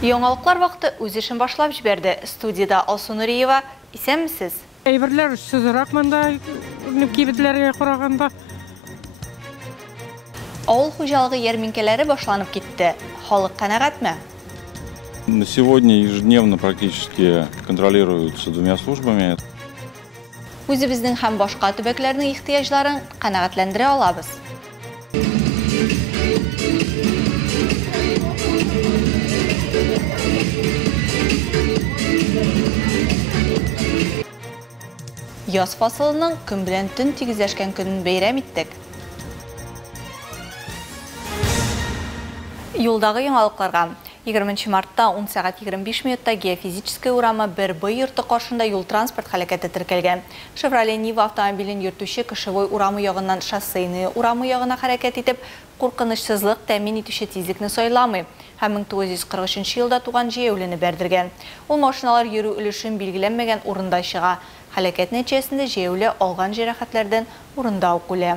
Яңалыклар вакыты үз эшен башлап җибәрде. Студияда Алсу Нуриева, исәнмесез? Әйберләр сүзрак монда кибетләргә караганда. Авыл хуҗалыгы ярминкәләре башланып китте. Халык канәгатьме? На сегодня ежедневно практически контролируются двумя службами. Үзебезнең һәм башка төбәкләрнең ихтыяҗларын канәгатьләндерә алабыз. Яз фасылының көн белән төн тигезләшкән көнен бәйрәм иттек. Юлдагы яңалыкларга 20 мартта 10 сәгать 25 минутта геофизическая урамы 1Б йорты каршында юл транспорт хәрәкәте теркәлгән. Chevrolet Niva автомобилен йөртүче кышевой урамы ягыннан шоссейный урамы ягына хәрәкәт итеп, куркынычсызлык тәэмин итүче тизлекне сайламый. Һәм 1943 елда туган җәяүлене бәрдергән. Ул машиналар йөрү өлешен билгеләнмәгән урында чыга. Хәрәкәт нәтиҗәсендә җәяүле алган җәрәхәтләрдән урында ук үлә.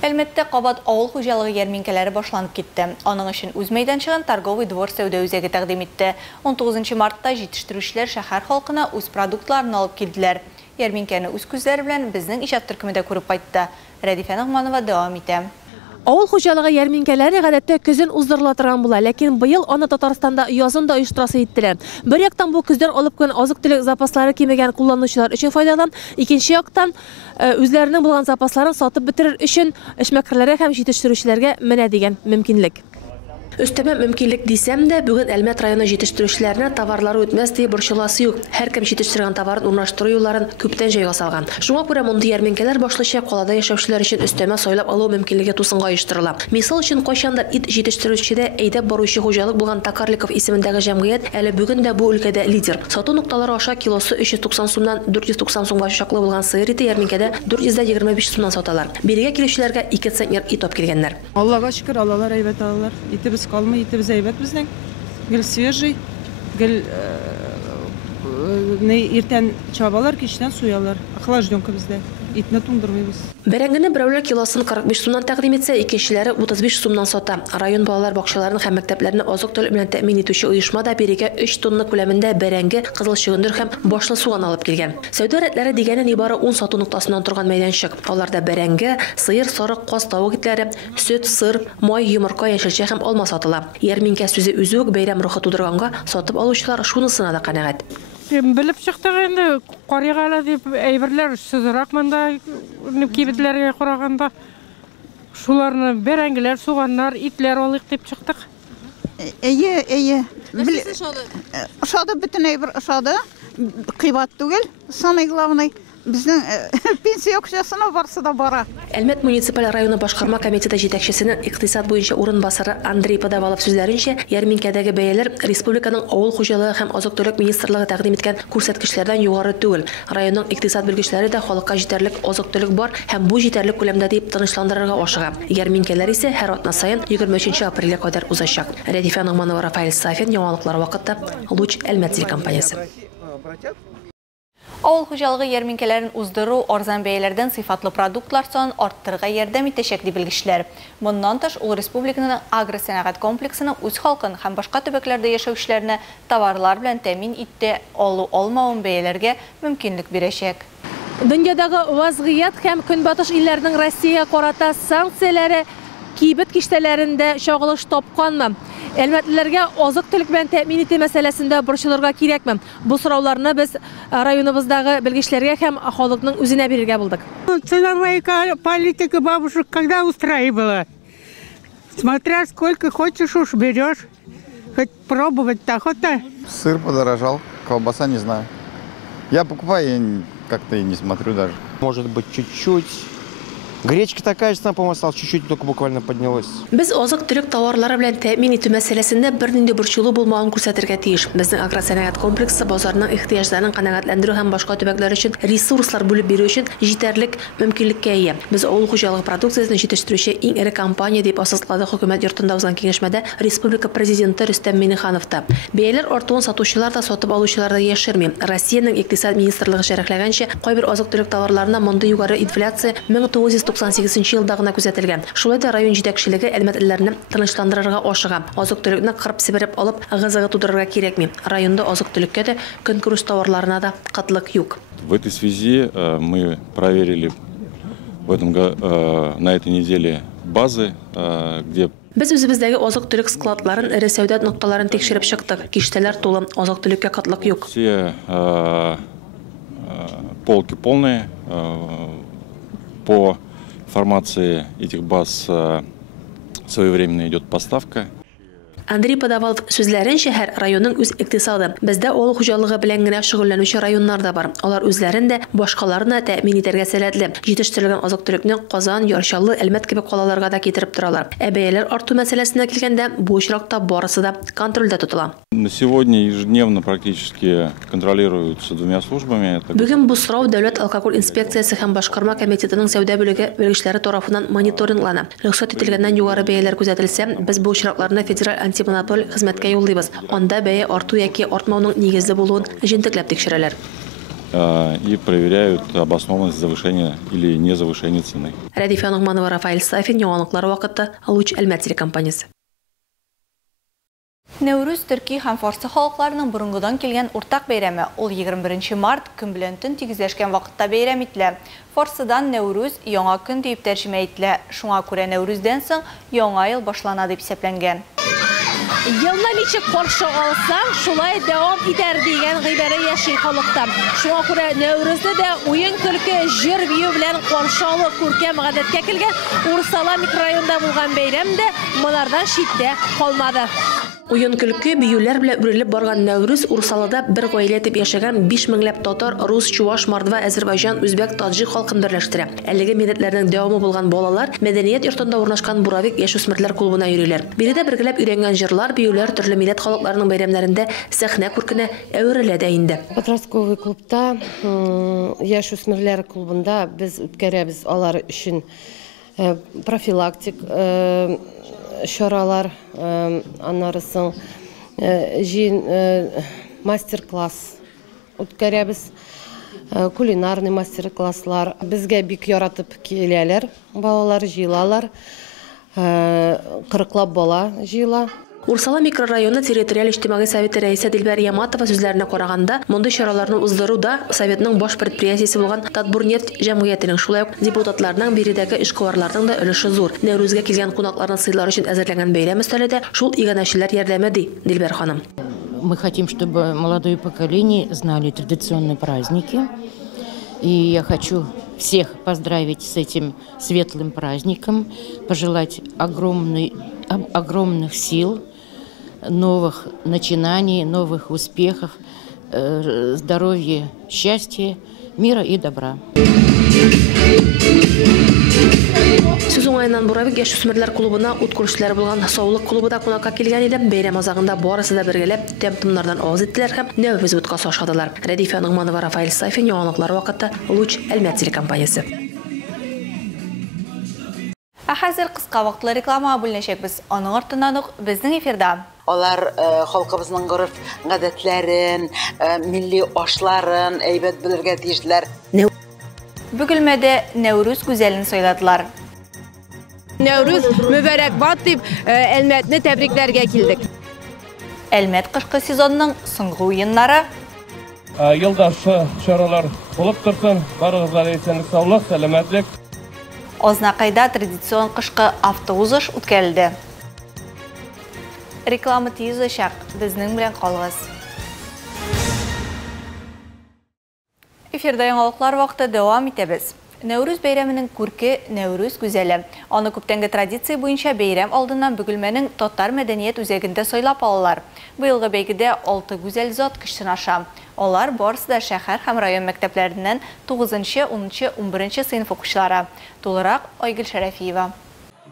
Әлмәттә кабат авыл хуҗалыгы ярминкәләре башланып китте. Аның өчен үз мәйданчыгын торговый двор сәүдә үзәге тәкъдим итте. 19 мартта җитештерүчеләр шәһәр халкына үз продуктларын алып килделәр. Ярминкәне үз күзләре белән безнең иҗат төркемендә күреп кайтты. Рәдифә Нагманова дәвам итә. Авыл хуҗалыгы ярминкәләре гадәттә көзен уздырыла торган була, ләкин быел аны Татарстанда язын да оештырасы иттеләр. Бер яктан бу көздән алып көн азык-төлек запаслары кимегән кулланучылар өчен файдалан, икенче яктан үзләренең булган запасларын сатып бетерер өчен эшмәкәрләргә һәм җитештерүчеләргә менә дигән мөмкинлек. Өстәмә мөмкинлек дисәм дә, бүген Әлмәт районы җитештерүчеләренә товарлары үтмәс дип борчыласы юк. Һәркем җитештергән товарын урнаштыру юлларын күптән җайга салган. Шуңа күрә мондый ярминкәләр башлыча калада яшәүчеләр өчен өстәмә сайлап алу мөмкинлеге тусынга оештырыла. Мисал өчен кайчандыр ит җитештерүчедә әйдәп баручы хуҗалык булган Токарликов исемендәге җәмгыять әле бүген дә бу өлкәдә лидер. Сату нукталары аша килосы 390 сумнан 490 сумга чаклы булган сыер ите ярминкәдә 425 сумнан саталар. Бирегә килүчеләргә 2 центнер ит алып килгәннәр. Аллага шөкер, алалар әйбәт алалар. Итебез калмый, итебез әйбәт безнең. Гел свежий, гел иртән чабалар, кичтән суялар. Охлажденка бездә. Итне туңдырмыйбыз. Бәрәңгене берәүләр килосын 45 сумнан тәкъдим итсә, икенчеләре 35 сумнан сата. Район балалар бакчаларын һәм мәктәпләрне азык-төлек белән тәэмин итүче оешма да бирегә 3 тонна күләмендә бәрәңге, кызыл чөгендер һәм башлы суган алып килгән. Сәүдә рәтләре дигәне нибары 10 сату нуктасыннан торган мәйданчык. Аларда бәрәңге, сыер, сарык, каз, тавык итләре, сөт, сыр, май, йомырка, яшелчә һәм алма сатыла. Ярминкә сүзе үзе үк бәйрәм рухы тудырганга, сатып алучылар шунысына да канәгать. Белеп чыктык инде, карыйгала дип әйберләр сүзрак монда кибетләргә караганда. Шуларны бәрәңгеләр, суганнар, итләр алыйк дип чыктык. Әйе. Ошады бөтен әйбер ошады. Кыйбат түгел, самый главный. Безнең пенсия акчасына барсы да бара. Әлмәт муниципаль районы башкарма комитеты җитәкчесенең икътисад буенча урынбасары Андрей Подавалов сүзләренчә, ярминкәдәге бәяләр республиканың авыл хуҗалыгы һәм азык-төлек министрлыгы тәкъдим иткән күрсәткечләрдән югары түгел. Районның икътисад белгечләре дә халыкка җитәрлек азык-төлек бар һәм бу җитәрлек күләмдә дип тынычландырырга ашыга. Ярминкәләр исә һәр атна саен 23 апрельгә кадәр узачак. Рәдифә Нагманова, Рафаэль Сафин, яңалыклар вакытта, Луч Әлмәт телекомпаниясе. Авыл хуҗалыгы ярминкәләрен уздыру арзан бәяләрдән сыйфатлы продуктлар санын арттырырга ярдәм итәчәк дип белгечләр. Моннан тыш, ул республиканың агросәнәгать комплексының үз халкын һәм башка төбәкләрдә яшәүчеләрне товарлар белән тәэмин итте алу-алмавын бәяләргә мөмкинлек бирәчәк. Дөньядагы вазгыять һәм көнбатыш илләрнең Россиягә карата санкцияләре кибет киштәләрендә чагылыш тапканмы? Әлмәтлеләргә азык-төлек белән тәэмин итү мәсьәләсендә борчылырга кирәкме? Бу сорауларны без районыбыздагы белгечләргә һәм халыкның үзенә бирергә булдык. Ценовая политика бабушек когда устраивала? Смотря сколько хочешь, уж берешь. Хоть пробовать-то охота. Сыр подорожал, колбаса не знаю. Я покупаю, я как-то и не смотрю даже. Может быть, чуть-чуть. Гречка такая же, по-моему, осталась, чуть-чуть только буквально поднялась. Без азык-төлек товарлары белән тәэмин итү мәсьәләсендә бернинди борчылу булмаган күрсәтергә тиеш. Безнең агросәнәгать комплексы базарның ихтыяҗларын канәгатьләндерү һәм башка төбәкләр өчен ресурслар бүлеп бирү өчен җитәрлек мөмкинлеккә ия. Без авыл хуҗалыгы продукциясен җитештерүче иң ире компания дип асыслады хөкүмәт йортында узган киңәшмәдә республика президенты Рөстәм Миңнеханов та. Бәяләр артуын сатучылар да, сатып алучылар да яшерми. Россиянең икътисад министрлыгы шәрехләгәнчә, кайбер азык-төлек товарларына мондый югары инфляция 1990 1998 елда гына күзәтелгән. Шулай да район җитәкчелеге әлмәтләрне тынычландырырга ашыга. Азык-төлекне кырып себереп алып, гызыгы тудырырга кирәкми. Районда азык-төлеккә дә, көнкүреш товарларына да кытлык юк. В этой связи мы проверили на этой неделе базы, где Без үзебездәге азык-төлек складларын, ире сәүдә нокталарын тикшереп чыктык. Киштәләр тулы, азык-төлеккә кытлык юк. Все полки полные. По информации этих баз своевременно идет поставка. Андрей Подавалов сүзләренчә, һәр районның үз икътисады. Бездә авыл хуҗалыгы белән генә шөгыльләнүче районнар да бар. Алар үзләрен дә башкаларына тәэмин итәргә сәләтле. Җитештерелгән азык-төлекне Казан, Ярчаллы, Әлмәт кебек калаларга да китереп торалар. Бәяләр арту мәсьәләсенә килгәндә, бу очракта барысы да контрольдә тотыла. На сегодня ежедневно практически контролируются двумя службами. Бүген бу сорау Дәүләт алкоголь инспекциясе һәм башкарма комитетының сәүдә бүлеге белгечләре тарафыннан мониторинглана. Рөхсәт ителгәннән югары бәяләр күзәтелсә, без бу очракларны федераль антимонополь хезмәткә юллыйбыз. Анда бәя арту яки артмауның нигезе булуын җентекләп тикшерәләр. И проверяют обоснованность завышения или не завышения цены. Радифа Нугманова, Рафаэль Сафин, яңалыклар вакыты, Луч Әлмәт телекомпаниясе. Нәүрүз төрки һәм фарсы халыкларының борынгыдан килгән уртак бәйрәме. Ул 21 март көн белән төн тигезләшкән вакытта бәйрәм ителә. Фарсыдан Нәүрүз яңа көн дип тәрҗемә ителә. Шуңа күрә Нәүрүздән соң яңа ел башлана дип исәпләнгән. Елны ничек каршы алсаң, шулай дәвам итәр дигән гыйбарә яши халыкта. Шуңа күрә Нәүрүзне дә уен көлке, җыр бию белән каршы алу күркәм гадәткә килгән Урсала микрорайонында булган бәйрәм дә монардан читтә калмады. Уен көлке, биюләр белән үрелеп барган Нәүрүз Урсалада бер гаилә итеп яшәгән 5000 татар, рус, чуваш, мордва, азәрбайҗан, үзбәк, таҗик халкын берләштерә. Әлеге милләтләрнең дәвамы булган балалар мәдәният йортында урнашкан Буравик яшүсмерләр клубына йөриләр. Биредә бергәләп өйрәнгән җырлар, биюләр төрле милләт халыкларының бәйрәмнәрендә сәхнә күркенә әверелә дә инде. Подростковый клубта, яшүсмерләр клубында без үткәрәбез алар өчен профилактик чаралар, аннары соң мастер-класс үткәрәбез, кулинарный мастер-класслар. Безгә бик яратып киләләр, балалар җыелалар, 40лап бала җыела. Урсала микрорайоны территориаль иҗтимагый советы рәисе Дилбәр Яматова сүзләренә караганда, мондый чараларны уздыруда советның баш предприятиесе булган Татбурнефть җәмгыятенең, шулай ук депутатларның, биредәге эшкуарларның да өлеше зур. Нәүрүзгә килгән кунакларны сыйлар өчен әзерләнгән бәйрәм өстәлендә шул иганәчеләр ярдәме ди Дилбәр ханым. Мы хотим, чтобы молодое поколение знали традиционные праздники. И я хочу всех поздравить с этим светлым праздником, пожелать огромных сил, новых начинаний, новых успехов, здоровья, счастья, мира и добра. Сүз уңайынан Буравик яшүсмерләр клубына ут күршеләре булган Саулык клубы да кунакка килгән иде. Бәйрәм азагында барысы да бергәләп тәм-томнардан авыз иттеләр һәм Нәүрүз утка ашадылар. Радифа Нугманова, Рафаэль Сафин, яңалыклар вакыты, Луч Әлмәт телекомпаниясе. Хәзер кыска вакытлы реклама бүленәчәкбез. Аның артыннан ук безнең эфирда алар халкыбызның гореф гадәтләрен, милли ашларын әйбәт белергә тиешләр. Бөгелмәдә Нәүрүз гүзәлен сайладылар. Нәүрүз мүбәрәкбат дип Әлмәтне тәбрикләргә килдек. Әлмәт кышкы сезонның соңгы уеннары. Елдашы чаралар булып торсын. Барыгызга исәнлек, саулык, сәламәтлек. Ознакайда традицион кышкы автоузыш үткәрелде. Реклама тиз шак, безнең белән калыгыз. Эфирда яңалыклар вакыты дәвам итәбез. Нәүрүз бәйрәменең күрке Нәүрүз гүзәле. Аны күптәнге традиция буенча бәйрәм алдыннан Бөгелмәнең татар мәдәният үзәгендә сайлап алалар. Быелгы бәйгедә 6 гүзәл зат кычтынаша. Алар барысы да шәһәр һәм район мәктәпләреннән 9-нчы, 10-нчы, 11-нчы сыйныф укучылары. Тулырак Айгөл Шәрәфиева.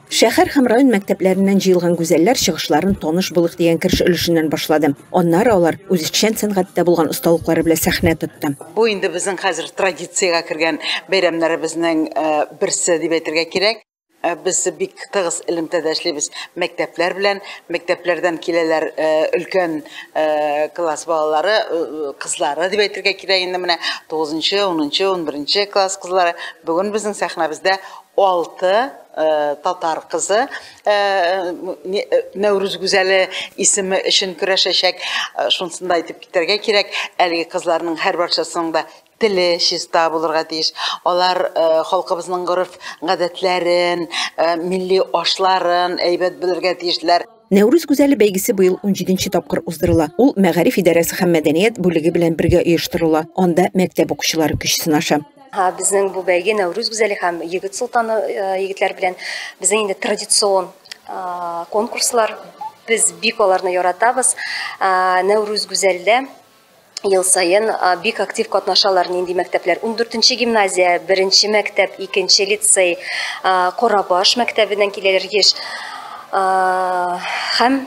Шәһәр һәм район мәктәпләреннән җыелган гүзәлләр чыгышларын таныш булык дигән кирш өлешеннән башлады. Аннары алар үзешчән сәнгатьтә булган осталыклары белән сәхнә тотты. Бу инде безнең хәзер традициягә кергән бәйрәмнәребезнең берсе дип әйтергә кирәк. Biz bik tığız ilimtədə эшлибез məktəblər белән, məktəblərdən киләләр өлкән класс балалары, кызлары дип әйтергә кирәк инде менә 9-нчы, 10-нчы, 11-нче класс кызлары. Бүген безнең сәхнәбездә 6 Tatar kızı Nevruz Güzeli ismi için küreşeşek şunsunda aytıp giderge kirek. Elgi kızlarının her barçasının da dili şista bulurga deyiş. Olar halkımızın gırıf gadetlerin, milli oşların eybet bilirge deyişler. Nevruz Güzeli beygisi bu yıl 17-ci tapqır uzdırıla. Ул Мәгариф идарәсе һәм мәдәният бүлеге белән бергә оештырыла. Анда мәктәп укучылары көч сынаша. Безнең бу бәйге Nevruz Güzeli һәм Егет Султаны егетләр белән безнең инде традицион конкурслар. Без бик аларны яратабыз. Nevruz Güzelдә ел сайын бик актив катнашалар нинди мәктәпләр. 14-нче гимназия, 1-нче мәктәп, 2-нче лицей, Корабаш мәктәбеннән киләләр еш. Һәм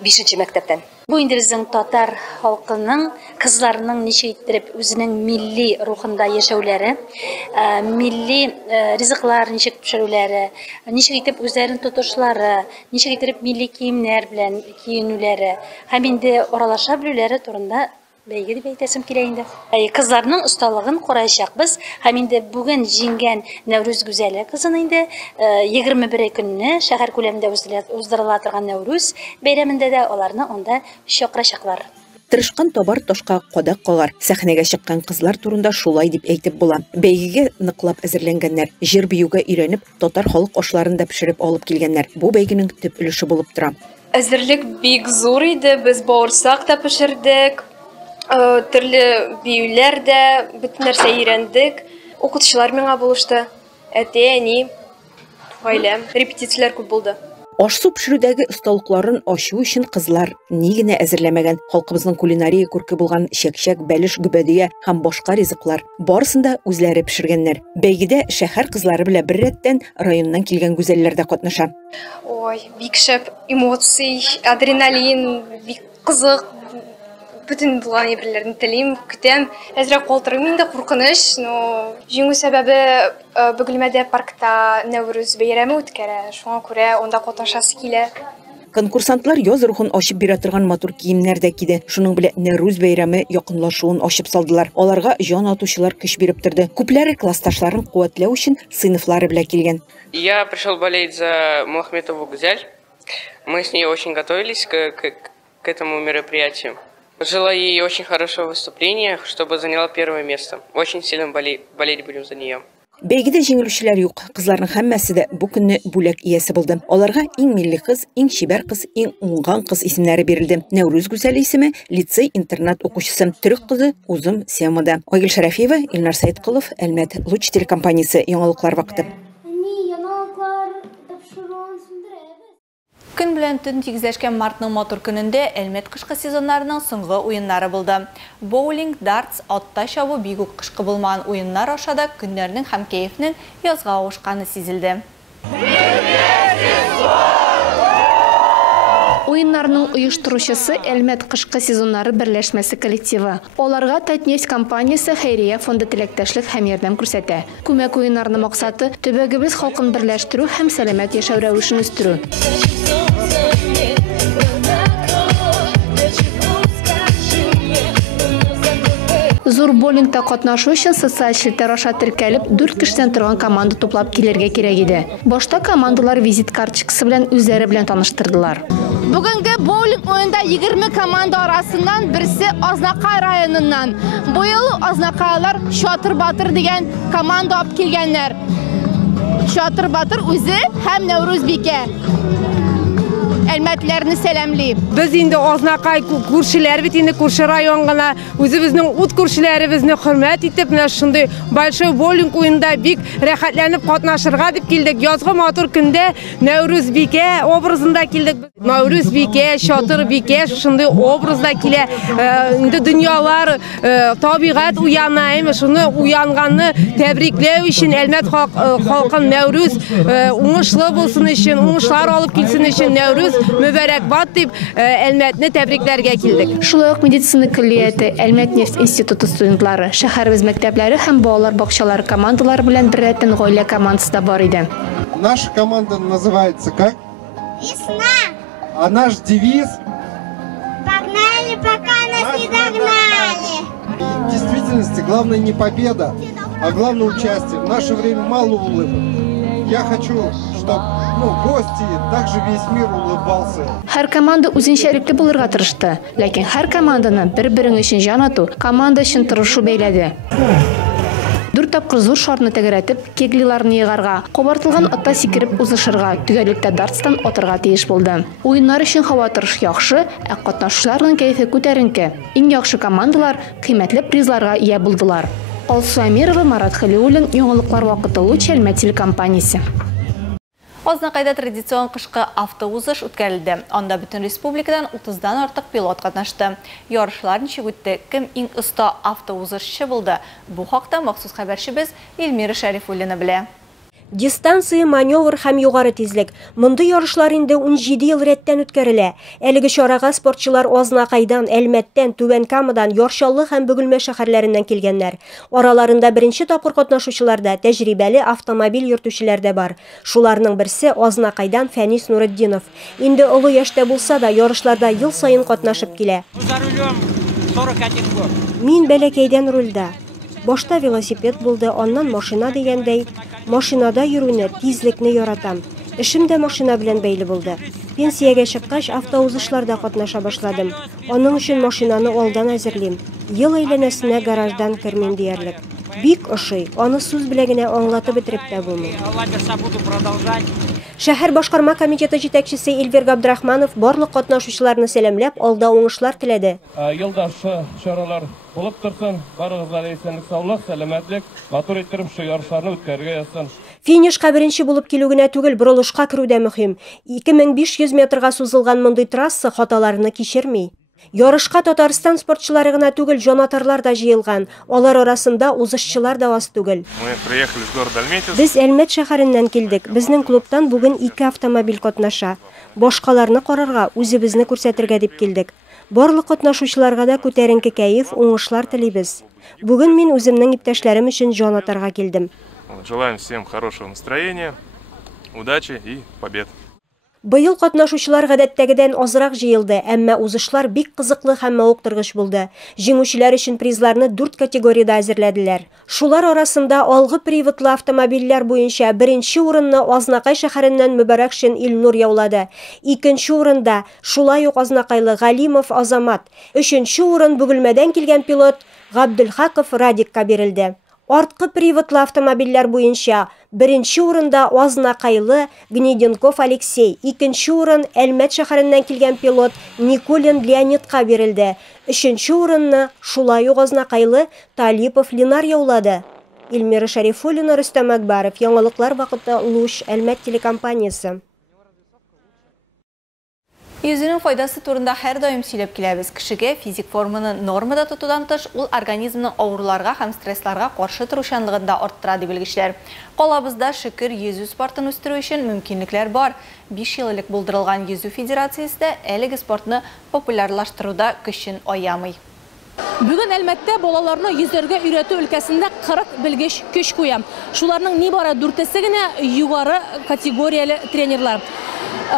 5-нче мәктәптән. Бу инде безнең татар халкының кызларының ничек иттереп үзенең милли рухында яшәүләре, милли ризыклар ничек пешерүләре, ничек итеп үзләрен тотышлары, ничек итеп милли киемнәр белән киенүләре һәм инде аралаша белүләре турында бәйге дип әйтәсем килә инде. Кызларның осталыгын караячакбыз һәм инде бүген җиңгән Nevruz Güzeli кызын инде 21 көнне шәһәр күләмендә уздырыла торган Nevruz бәйрәмендә дә аларны анда чакырачаклар. Тырышкан табар ташка кадак кагар. Сәхнәгә чыккан кызлар турында шулай дип әйтеп була. Бәйгегә ныклап әзерләнгәннәр, җыр биюгә өйрәнеп, татар халык ашларын да пешереп алып килгәннәр. Бу бәйгенең төп өлеше булып тора. Әзерлек бик зур иде. Без бауырсак та пешердек. Төрле биюләр дә, бөтен нәрсә өйрәндек. Укытучылар миңа булышты. Әти, әни, гаиләм, репетицияләр күп булды. Аш-су пешерүдәге осталыкларын ачу өчен кызлар ни генә әзерләмәгән. Халкыбызның кулинария күрке булган чәкчәк, бәлеш, гүбәдия һәм башка ризыклар барысында үзләре пешергәннәр. Бәйгедә шәһәр кызлары белән бер рәттән районнан килгән гүзәлләр дә катнаша. Ой, бик шәп эмоций, адреналин, бик кызык. Bütün булган әйберләрне телим, көтәм. Әзрәк калтырыйм инде куркыныч, но җиңү сәбәбе Бөгелмәдә паркта Nevruz бәйрәме үткәрә. Шуңа күрә онда катнашасы килә. Конкурсантлар яз рухын ачып бирә торган матур киемнәр дә киде. Шуның белән Nevruz бәйрәме якынлашуын ачып салдылар. Аларга җан атучылар көч биреп торды. Күпләре классташларын куәтләү өчен сыйныфлары белән килгән. Я пришел болеть за Мухаммедову Гузель. Мы с ней очень готовились к этому мероприятию. Желаю ей очень хорошего выступления, чтобы заняла первое место. Очень сильно болеть будем за нее. Бәйгедә җиңелүчеләр юк. Кызларның һәммәсе дә бу көнне бүләк иясе булды. Аларга иң милли кыз, иң чибәр кыз, иң уңган кыз исемнәре бирелде. Nevruz Güzeli исеме лицей-интернат укучысы, төрек кызы Узым Семада. Айгөл Шәрәфиева, Илнар Сәйдкулов, Әлмәт Луч телекомпаниясе, яңалыклар вакыты. Көн белән төн тигезләшкән мартның матур көнендә Әлмәт кышкы сезоннарының соңгы уеннары булды. Боулинг, дартс, атта чабу бик үк кышкы булмаган уеннар ашада көннәрнең һәм кәефнең язга авышканы сизелде. Уеннарның оештыручысы Әлмәт кышкы сезоннары берләшмәсе коллективы. Аларга Татнефть компаниясе хәйрия фонды теләктәшлек һәм ярдәм күрсәтә. Күмәк уеннарының максаты төбәгебез халкын берләштерү һәм сәламәт яшәү рәвешен үстерү. Зур боулингта катнашу өчен социаль челтәр аша теркәлеп 4 кешедән торган команда туплап килергә кирәк иде. Башта командалар визит карточкасы белән үзләре белән таныштырдылар. Бүгенге боулинг уенда 20 команда арасыннан берсе Азнакай районыннан. Бу ел Азнакайлар Шатыр Батыр дигән команда алып килгәннәр. Шатыр Батыр үзе һәм Nevruz Бикә. Әлмәтләрне сәламли. Без инде Азнакай күршеләр бит инде күрше район гына үзебезнең ут күршеләребезне хөрмәт итеп, менә шундый большой боулинг уенда бик рәхәтләнеп катнашырга дип килдек. Язгы матур көндә Nevruz Бикә образында килдек. Nevruz Бикә, Шатыр Бикә шундый образда килә. Инде дөньялар, табигать уяна, шуны уянганны тәбрикләү өчен Әлмәт халкын Nevruz уңышлы булсын өчен, уңышлар алып килсен өчен Nevruz Müбәрәкбат дип Әлмәтне тәбрикләргә килдек. Шулай ук медицина коллегияте, Әлмәт нефть институты студентлары, шәһәребез мәктәпләре һәм балалар бакчалары командалары белән бер рәттән гаилә командасы да бар иде. Наша команда называется как? Весна. А наш девиз? Погнали, пока нас не догнали. В действительности главное не победа, а главное участие. В наше время мало улыбок. я хочу, чтобы гости, также весь мир улыбался. Һәр команда үзенчәлекле булырга тырышты, ләкин һәр команданы бер-берең өчен җан ату, команда өчен тырышу бәйләде. 4 тапкыр зур шарны тәгәрәтеп, кеглиларны йыгарга, кабартылган атта сикереп узышырга, төгәллектә дартстан атырга тиеш булды. Уеннар өчен һава торыш яхшы, ә катнашучыларның кәефе күтәренке. Иң яхшы командалар кыйммәтле призларга ия булдылар. Алсу Амирова, Марат Халиуллин, Яңалыклар вакыты Луч Әлмәт телекомпаниясе. Азнакайда традицион кышкы автоузыш үткәрелде. Анда бүтән республикадан 30-дан артык пилот катнашты. Ярышлар ничек үтте? Кем иң оста автоузышчы булды? Бу хакта махсус хәбәрчебез Эльмира Шәрифуллина белә. Дистанция, маневр һәм югары тизлек. Мондый ярышлар инде 17 ел рәттән үткәрелә. Әлеге чарага спортчылар Азнакайдан, Әлмәттән, Түбән Камадан, Яршаллы һәм Бөгелмә шәһәрләреннән килгәннәр. Араларында беренче тапкыр катнашучыларда тәҗрибәле автомобиль йөртүчеләр дә бар. Шуларның берсе Азнакайдан Фәнис Нуретдинов. Инде олы яшьтә булса да ярышларда ел сайын катнашып килә. Мин бәләкәйдән рульдә. Башта велосипед булды, аннан машина дигәндәй. Машинада йөрүне, тизлекне яратам. Эшем дә машина белән бәйле булды. Пенсиягә чыккач, автоузышларда катнаша башладым. Аның өчен машинаны алдан әзерлим. Ел әйләнәсенә гараждан кермим диярлек. Бик ошый, аны сүз белән генә аңлатып бетереп тә булмый. Шәһәр башкарма комитеты җитәкчесе Эльвир Габдрахманов барлык катнашучыларны сәламләп, алда уңышлар теләде. Елдашы чаралар булып торсын, барыгызга исәнлек, саулык, сәламәтлек, матур иттереп шу ярышларны үткәрергә язсын. Финишка беренче булып килү генә түгел, борылышка керү дә мөһим. 2500 метрга сузылган мондый трасса хаталарны кичерми. Ярышка Татарстан спортчылары гына түгел, җанатарлар да җыелган. Алар арасында узышчылар да аз түгел. Без Әлмәт шәһәреннән килдек. Безнең клубтан бүген 2 автомобиль катнаша. Башкаларны карарга, үзебезне күрсәтергә дип килдек. Барлык катнашучыларга да күтәренке кәеф, уңышлар телибез. Бүген мин үземнең иптәшләрем өчен җан атарга килдем. Желаем всем хорошего настроения, удачи и побед. Быел катнашучылар гадәттәгедән азрак җыелды, әмма узышлар бик кызыклы һәм мавыктыргыч булды. Җиңүчеләр өчен призларны 4 категориядә әзерләделәр. Шулар арасында алгы приводлы автомобильләр буенча беренче урынны Азнакай шәһәреннән Мөбарәкшин Илнур яулады. Икенче урында шулай ук Азнакайлы Галимов Азамат. Өченче урын Бөгелмәдән килгән пилот Габдулхаков Радикка бирелде. Арткы приводлы автомобильләр буенча беренче урында Азнакайлы Гнеденков Алексей, икенче урын Әлмәт шәһәреннән килгән пилот Никулин Леонидка бирелде. Өченче урынны шулай ук Азнакайлы Талипов Ленар яулады. Эльмира Шәрифуллина, Рөстәм Әкбаров, Яңалыклар вакыты Луч Әлмәт телекомпаниясе. Йөзүнең файдасы турында һәр даим сөйләп киләбез. Кешегә физик форманы нормада тотудан тыш, ул организмның авыруларга һәм стрессларга каршы торучанлыгын да арттыра дип белгечләр. Калабызда шөкер йөзү спортын үстерү өчен мөмкинлекләр бар. 5 ел элек булдырылган йөзү федерациясе дә әлеге спортны популярлаштыруда көчен аямый. Бүген Әлмәттә балаларны йөзәргә өйрәтү өлкәсендә 40 белгеч көч куя. Шуларның нибары 4-се генә югары категорияле тренерлар.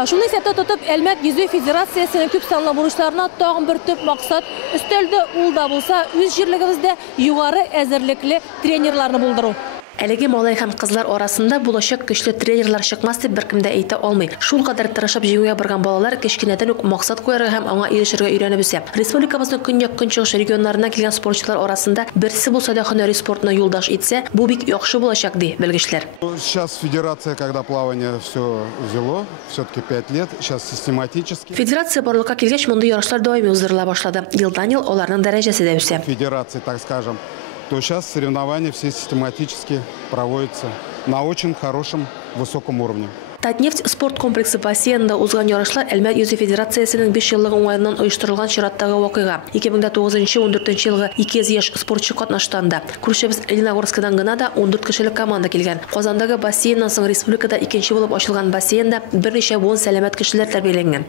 Шуны исәптә тотып, Әлмәт йөзү федерациясенең күп санлы бурычларына тагын бер төп максат өстәлдә ул да булса үз җирлегебездә югары әзерлекле тренерларны булдыру. Әлеге малай һәм кызлар арасында булачак көчле тренерлар чыкмас дип беркем дә әйтә алмый. Шул кадәр тырышып җиңүгә барган балалар кечкенәдән үк максат куярга һәм аңа ирешергә өйрәнеп үсә. Республикабызның көньяк көнчыгыш регионнарына килгән спортчылар арасында берсе булса да һөнәри спортны юлдаш итсә, бу бик яхшы булачак ди белгечләр. Сейчас федерация, когда плавание все взяло, все-таки 5 лет, сейчас систематически. Федерация барлыкка килгәч, мондый ярышлар даими уздырыла башлады. Елдан-ел аларның дәрәҗәсе дә үсә. Федерация, так скажем, то сейчас соревнования все систематически проводятся на очень хорошем, высоком уровне. Татнефть спорт комплексы бассейнында узган ярышлар Әлмәт йөзү федерациясенең 5 еллык уңаеннан оештырылган чираттагы вакыйга. 2009-14 елгы 200 яшь спортчы катнаштанда. Күршебез Лениногорскдан гына да 14 кешелек команда килгән. Казандагы бассейннан соң республикада икенче булып ачылган бассейнда берничә буын сәламәт кешеләр тәрбияләнгән.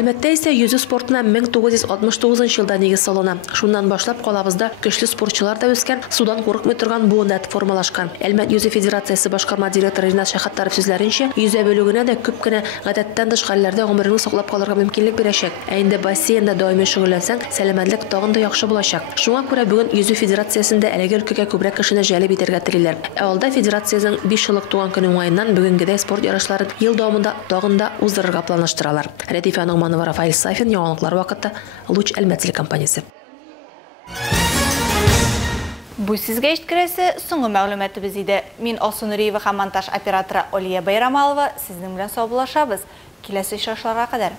Әлмәттә исә yüзү спортына 1969 елда нигез салына. Шуннан башлап калабызда көчле спортчылар да үскән, судан курыкмый торган буынат формалашкан. Әлмәт yüзү федерациясе башкарма директоры Ринат Шәхәттаров сүзләренчә, yüзә белүгенә дә күп кенә гадәттән тыш хәлләрдә гомерен саклап калырга мөмкинлек бирәчәк. Ә инде бассейнда даими шөгыльләнсәң, сәламәтлек тагын да яхшы булачак. Шуңа күрә бүген yüзү федерациясендә әлеге өлкәгә күбрәк кешене җәлеп итәргә телиләр. Ә алда федерациянең 5 еллык туган көне уңаеннан бүгенгедә спорт ярышларын ел дәвамында тагын да уздырырга планлаштыралар. Рәдифә Нугманова, Рафаэль Сафин, яңалыклар вакыты, Луч Әлмәт телекомпаниясе. Бу сезгә ишеткерәсе соңгы мәгълүматыбыз иде. Мин Алсу Нуриева һәм монтаж операторы Олия Байрамалова сезнең белән саубуллашабыз. Киләсе очрашларга кадәр.